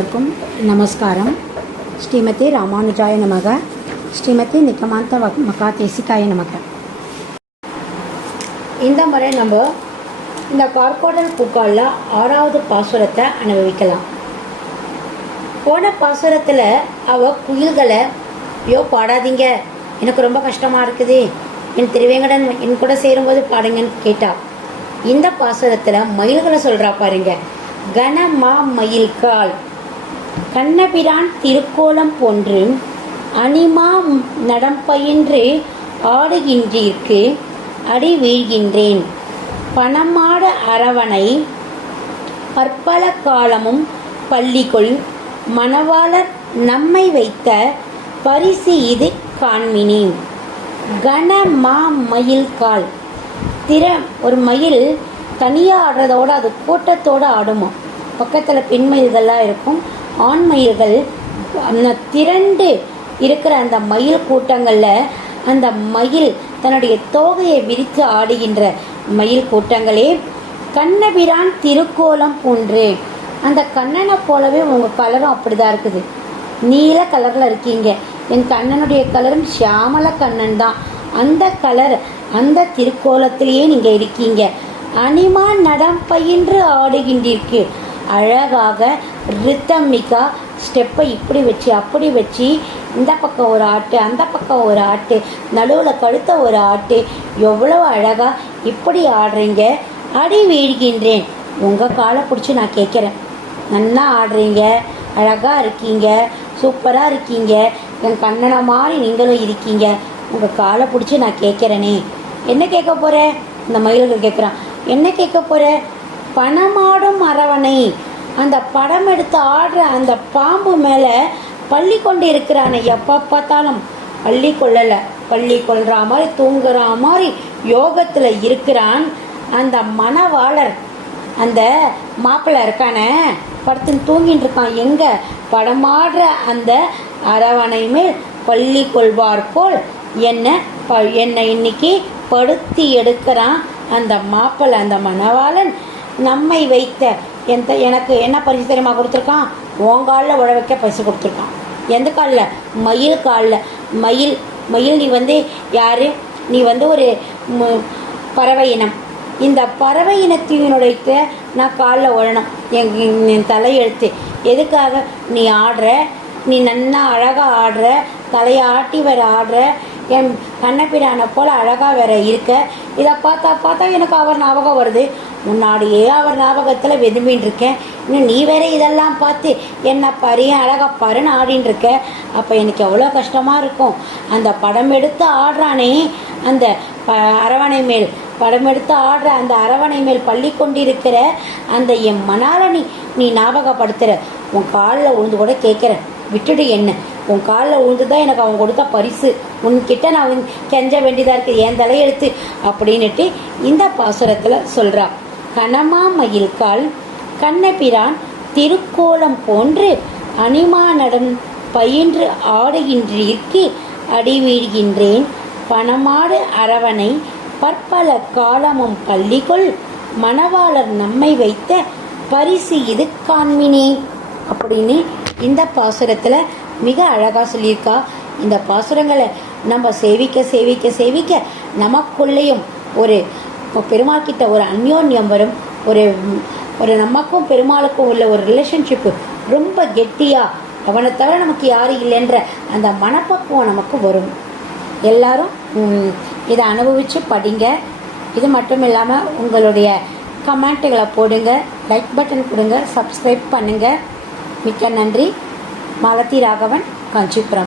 எல்லோருக்கும் நமஸ்காரம். ஸ்ரீமதி ராமானுஜாய நமக. ஸ்ரீமதி நிகமாந்த மகா தேசிகாய நமக. இந்த முறை நம்ம இந்த கார்கோடல் பூக்காலில் 6வது பாசுரத்தை அனுபவிக்கலாம். போன பாசுரத்தில் குயில்களை ஐயோ பாடாதீங்க, எனக்கு ரொம்ப கஷ்டமாக இருக்குது, என் திருவேங்கடன் என் கூட சேரும்போது பாடுங்கன்னு கேட்டா. இந்த பாசுரத்தில் மயில்களை சொல்கிறா பாருங்க. கனமா மயில்கால் கண்ணபிரான் திருக்கோலம் போன்று அனிமா நடம்பயின்று ஆடுகின்றீர்க்கு அடி வீழ்கின்றேன். பணமாட அரவணை பற்பல காலமும் பள்ளிக்குள் மணவாளர் நம்மை வைத்த பரிசு இது காண்மினி. கனமா மயில்கால் ஒரு மயில் தனியாக ஆடுறதோடு அது கூட்டத்தோடு ஆடுமா. பக்கத்தில் பெண் மயில்கள்லாம் இருக்கும், ஆண் மயில்கள் திரண்டு இருக்கிற அந்த மயில் கூட்டங்களில் அந்த மயில் தன்னுடைய தோகையை விரித்து ஆடுகின்ற மயில் கூட்டங்களே கண்ணபிரான் திருக்கோலம் போன்று. அந்த கண்ணனை போலவே உங்கள் கலரும் அப்படிதான் இருக்குது, நீல கலரில் இருக்கீங்க. என் கண்ணனுடைய கலரும் சியாமல கண்ணன் தான். அந்த கலர் அந்த திருக்கோலத்திலேயே நீங்கள் இருக்கீங்க. அனிமா நடம் பயின்று ஆடுகின்றீர்க்கு. அழகாக ரித்தமிக்கா ஸ்டெப்பை இப்படி வச்சு அப்படி வச்சு இந்த பக்கம் ஒரு ஆட்டு அந்த பக்கம் ஒரு ஆட்டு நடுவில் கழுத்த ஒரு ஆட்டு, எவ்வளோ அழகாக இப்படி ஆடுறீங்க. அடி வீழ்கின்றேன். உங்கள் காலை பிடிச்சி நான் கேட்குறேன், நல்லா ஆடுறீங்க, அழகாக இருக்கீங்க, சூப்பராக இருக்கீங்க, என் கண்ணனை மாதிரி நீங்களும் இருக்கீங்க, உங்கள் காலை பிடிச்சி நான் கேட்குறேனே. என்ன கேட்க போகிறேன்? இந்த மயில்கள் கேட்குறான், என்ன கேட்க போகிற? பணமாடும் அரவணை, அந்த படம் எடுத்து ஆடுற அந்த பாம்பு மேலே பள்ளி கொண்டு இருக்கிறானே. எப்போ பார்த்தாலும் பள்ளி கொள்ளலை, பள்ளி கொள்கிற மாதிரி தூங்குற மாதிரி யோகத்தில் இருக்கிறான் அந்த மணவாளர். அந்த மாப்பிள்ளை இருக்கானே படுத்துன்னு தூங்கிட்டு இருக்கான். எங்கே? படமாடுற அந்த அரவணை மேல் பள்ளி கொள்வார் போல் என்னை இன்னைக்கு படுத்தி எடுக்கிறான் அந்த மாப்பிள்ளை, அந்த மணவாளன். நம்மை வைத்த எனக்கு என்ன பரிசு தெரியுமா கொடுத்துருக்கான்? ஓங்காலில் உழ வைக்க பரிசு கொடுத்துருக்கான். எந்த காலில்? மயில் காலில். மயில் நீ யார்? நீ ஒரு பறவை இனம். இந்த பறவை இனத்தினுடைய நான் காலில் உழணும், என் தலையெழுத்து. எதுக்காக? நீ ஆடுற, நீ நன்னா அழகாக ஆடுற, தலையை ஆட்டி வேற ஆடுற, என் கண்ணபிரானை போல் அழகாக வேற இருக்க. இதை பார்த்தா எனக்கு அவர் ஞாபகம் வருது. முன்னாடியே அவர் ஞாபகத்தில் வெதும்பின்னு இருக்கேன். இன்னும் நீ வேற இதெல்லாம் பார்த்து என்ன பரியும் அழகாக பருன்னு ஆடின்னு இருக்க. அப்போ எனக்கு எவ்வளோ கஷ்டமாக இருக்கும். அந்த படம் எடுத்து ஆடுறானே அந்த அரவணை மேல், படம் எடுத்து ஆடுற அந்த அரவணை மேல் பள்ளி கொண்டிருக்கிற அந்த என் மணால நீ ஞாபகப்படுத்துகிற. உன் காலில் உழுந்து கூட கேட்குறேன், விட்டுடு என்ன. உன் காலில் உழுந்து தான் எனக்கு அவன் கொடுத்த பரிசு. உன்கிட்ட நான் கெஞ்ச வேண்டியதாக இருக்குது, என் தலையெழுத்து அப்படின்னுட்டு இந்த பாசுரத்தில் சொல்கிறா. கனமா மயில்கால் கண்ணபிரான் திருக்கோலம் போன்று அனிமா நடம் பயின்று ஆடுகின்றீர்க்கு அடி வீழ்கின்றேன். பணமாடு அரவணை பற்பல காலமும் பள்ளிக்குள் மணவாளர் நம்மை வைத்த பரிசு இது காண்மினே அப்படின்னு இந்த பாசுரத்தில் மிக அழகாக சொல்லியிருக்கா. இந்த பாசுரங்களை நம்ம சேவிக்க சேவிக்க சேவிக்க நமக்குள்ளேயும் ஒரு பெருமாள் கிட்ட ஒரு அந்யோன்யம் வரும். ஒரு நமக்கும் பெருமாளுக்கும் உள்ள ஒரு ரிலேஷன்ஷிப்பு ரொம்ப கெட்டியாக, அவனை தவிர நமக்கு யாரும் இல்லைன்ற அந்த மனப்பக்குவம் நமக்கு வரும். எல்லாரும் இதை அனுபவித்து படிங்க. இது மட்டும் இல்லாமல் உங்களுடைய கமெண்ட்டுகளை போடுங்க, லைக் பட்டன் கொடுங்க, சப்ஸ்கிரைப் பண்ணுங்கள். மிக்க நன்றி. மாலதி ராகவன், காஞ்சிபுரம்.